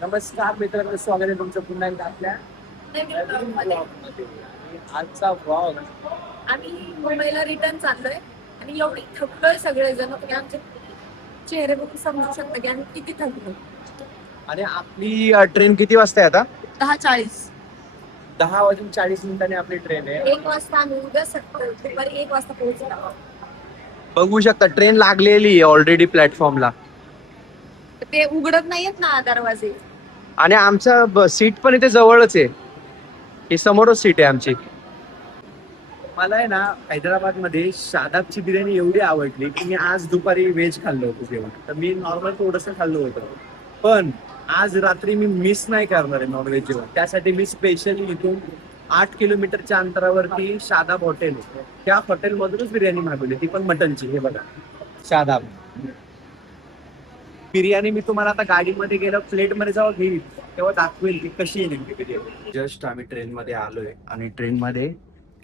नमस्कार मित्रांनो, स्वागत आहे तुमचं पुन्हा एकदा आपल्या नवीन ब्लॉगमध्ये. आणि आजचा ब्लॉग आम्ही मुंबईला रिटर्न चाललोय आणि एवढी थकलोय सगळेजण. तुम्ही आमचे चेहरे बघून समजू शकता की आम्ही किती थकलो. आणि आपली ट्रेन किती वाजता आहे आता? 10:40. 10:40 आपली ट्रेन आहे. 1 वाजता आम्ही उद्या दुपारी 1 वाजता पोहोचलो. बघू शकता ट्रेन लागलेली आहे ऑलरेडी प्लॅटफॉर्मला. ते उघडत नाहीयेत ना दरवाजे. आणि आमचं सीट पण इथे जवळच आहे. ही समोरच सीट आहे आमची. मला आहे ना हैदराबाद मध्ये शादाबची बिर्याणी एवढी आवडली की मी आज दुपारी व्हेज खाल्लं होतं जेवण. तर मी नॉर्मल थोडंसं खाल्लं होतं, पण आज रात्री मी मिस नाही करणार आहे नॉनव्हेज जेवण. त्यासाठी मी स्पेशली इथून 8 किलोमीटरच्या अंतरावरती शादाब हॉटेल आहे, त्या हॉटेलमधूनच बिर्याणी मागवली, ती पण मटनची. हे बघा, शादाब बिर्याणी. मी तुम्हाला आता गाडीमध्ये गेलं, प्लेट मध्ये जेव्हा घेईल तेव्हा दाखवेल की कशी आहे नेमकी बिर्याणी. जस्ट आम्ही ट्रेन मध्ये आलोय आणि ट्रेन मध्ये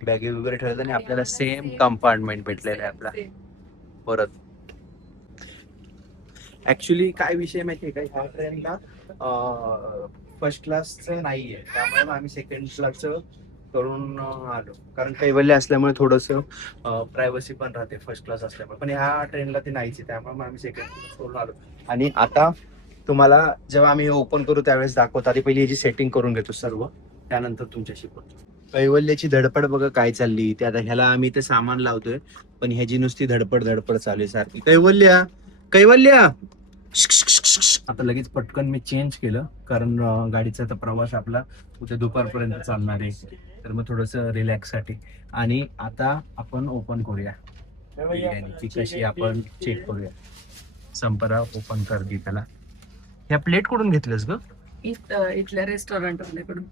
बॅगे वगैरे ठेवतात आणि आपल्याला सेम कंपार्टमेंट भेटलेलं आहे आपला परत. ऍक्च्युली काय विषय माहितीये का, ह्या ट्रेनला फर्स्ट क्लासचं नाहीये, त्यामुळे मग आम्ही सेकंड क्लासचं करून आलो. कारण कैवल्य असल्यामुळे थोडस प्रायव्हसी पण राहते फर्स्ट क्लास असल्यामुळे, पण ह्या ट्रेनला ते नाहीच आहे, त्यामुळे मग आम्ही सेकंड क्लास करून आलो. आणि आता तुम्हाला जेव्हा आम्ही ओपन करू त्यावेळेस दाखवतो. आधी पहिली याची सेटिंग करून घेतो सर्व, त्यानंतर तुमच्याशी बोलतो. कैवल्याची धडपड बघा काय चालली. ते आता ह्याला आम्ही ते सामान लावतोय, पण ह्याची नुसती धडपड धडपड चालू आहे सारखी. कैवल्या कैवल्या, आता लगेच पटकन मी चेंज केलं, कारण गाडीचा तर प्रवास आपला उद्या दुपारपर्यंत चालणार आहे, तर मग थोडस रिलॅक्स साठी. आणि आता आपण ओपन करूया बिर्याणीची, कशी आपण चेक करूया. संपरा ओपन कर दी त्याला. ह्या प्लेट कुठून घेतलंस ग? इथल्या रेस्टॉरंट कडून.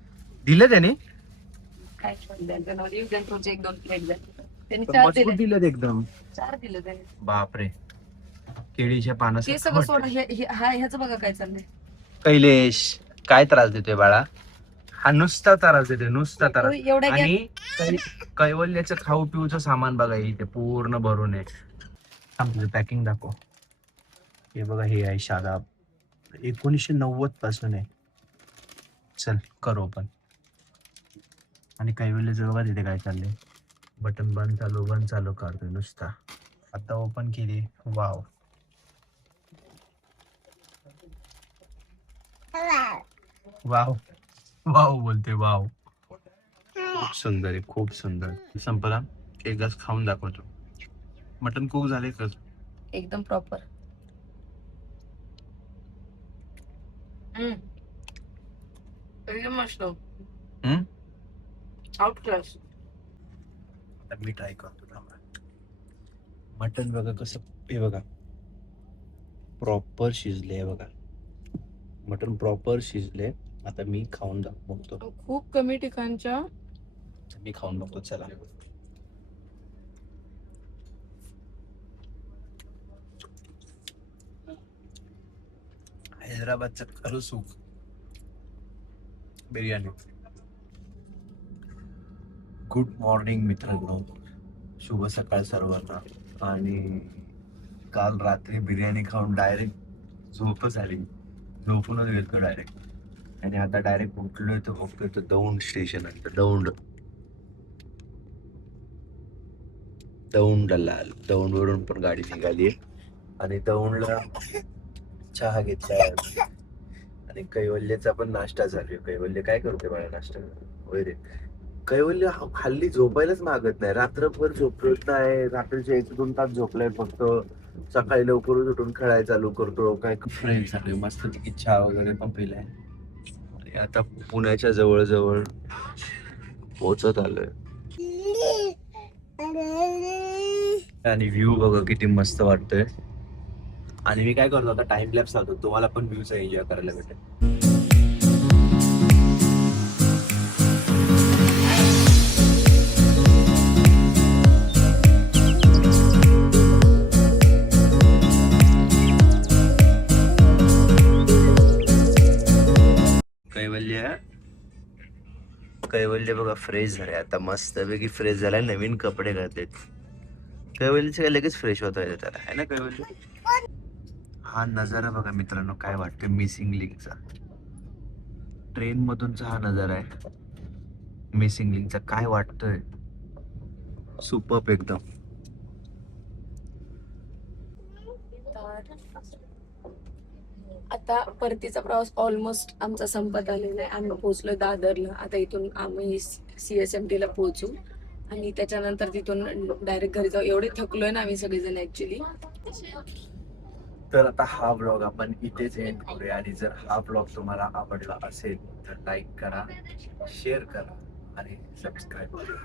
दिलं त्याने? काय एक 2 प्लेट द्या. त्यांनी पण 4 मजबूत दिले. दिलं एकदम. 4 दिले त्याने. बापरे, केळीच्या पानाचं ते सगळं सोडा. ह्याचं बघा काय चाललंय. कैलेश काय त्रास देतोय बाळा? हा नुसता त्रास देतोय, नुसता त्रास. एवढ्या आणि कैवल्याचं खाऊ पिऊचं सामान बघा इथे पूर्ण भरून आहे. तुझं पॅकिंग दाखव. हे बघा, हे आहे शादाब, 1990 पासून आहे. चल कर ओपन. आणि कैवल्याचं बघा तिथे काय चाललंय, बटन बंद चालू करतोय नुसता. आता ओपन केली. वाव वाव वाव बोलते, वाव. खूप सुंदर आहे, खूप सुंदर. संपला, एक घास खाऊन दाखवतो. मटन कुक झाले का? एकदम प्रॉपर. एकदम मस्त. Out class. मी ट्राय करतो थांबा. मटन बघा कसं, हे बघा प्रॉपर शिजले बघा, मटन प्रॉपर शिजले. आता मी खाऊन बघतो. खूप कमी ठिकाणच्या. मी खाऊन बघतो, चला. हैदराबादचं खरं सुख बिर्याणी. गुड मॉर्निंग मित्रांनो, शुभ सकाळ सर्वांना. आणि काल रात्री बिर्याणी खाऊन डायरेक्ट झोपच आली, झोपूनच गेलो डायरेक्ट. आणि आता डायरेक्ट उठलोय तर बघतोय तर दौंड स्टेशन आहे. दौंडला दौंड वरून पण गाडी निघाली आणि दौंडला चहा घेतलाय आणि कैवल्याचा पण नाश्ता झाला. कैवल्य काय करते बाळा नाश्ता वगैरे? कैवल्य हल्ली झोपायलाच मागत नाही, रात्रभर झोपत नाही. रात्रीचे 1-2 तास झोपलाय फक्त. सकाळी लवकर उठून खेळायला चालू करतो. काय फ्रेंड झाले, मस्त चहा वगैरे पण पिलाय. आणि आता पुण्याच्या जवळ पोहोचत आलोय. आणि व्ह्यू बघा किती मस्त वाटतोय. आणि मी काय करतो आता, टाइम लॅप्स लावतो, तुम्हाला पण व्ह्यूज एन्जॉय करायला भेटेल. कैवल्य बघा फ्रेश झाले आता, मस्त पैकी फ्रेश झालाय, नवीन कपडे घातलेत. कैवल्यचे काय लगेच फ्रेश होता येतं त्याला, है ना कैवल्य? हा नजारा बघा मित्रांनो, काय वाटतं मिसिंग लिंकचा. ट्रेन मधूनचा हा नजारा आहे मिसिंग लिंकचा. काय वाटतंय, सुपर्ब एकदम. आता परतीचा प्रवास ऑलमोस्ट आमचा संपत आलेला आहे. आम्ही पोहोचलो दादरला. आता इथून आम्ही CSMT ला पोहोचू आणि त्याच्यानंतर तिथून डायरेक्ट घरी जाऊ. एवढे थकलोय ना आम्ही सगळेजण ऍक्च्युली. तर आता हा ब्लॉग आपण इथेच एंड करूया. आणि जर हा ब्लॉग तुम्हाला आवडला असेल तर लाईक करा, शेअर करा आणि सबस्क्राईब करा.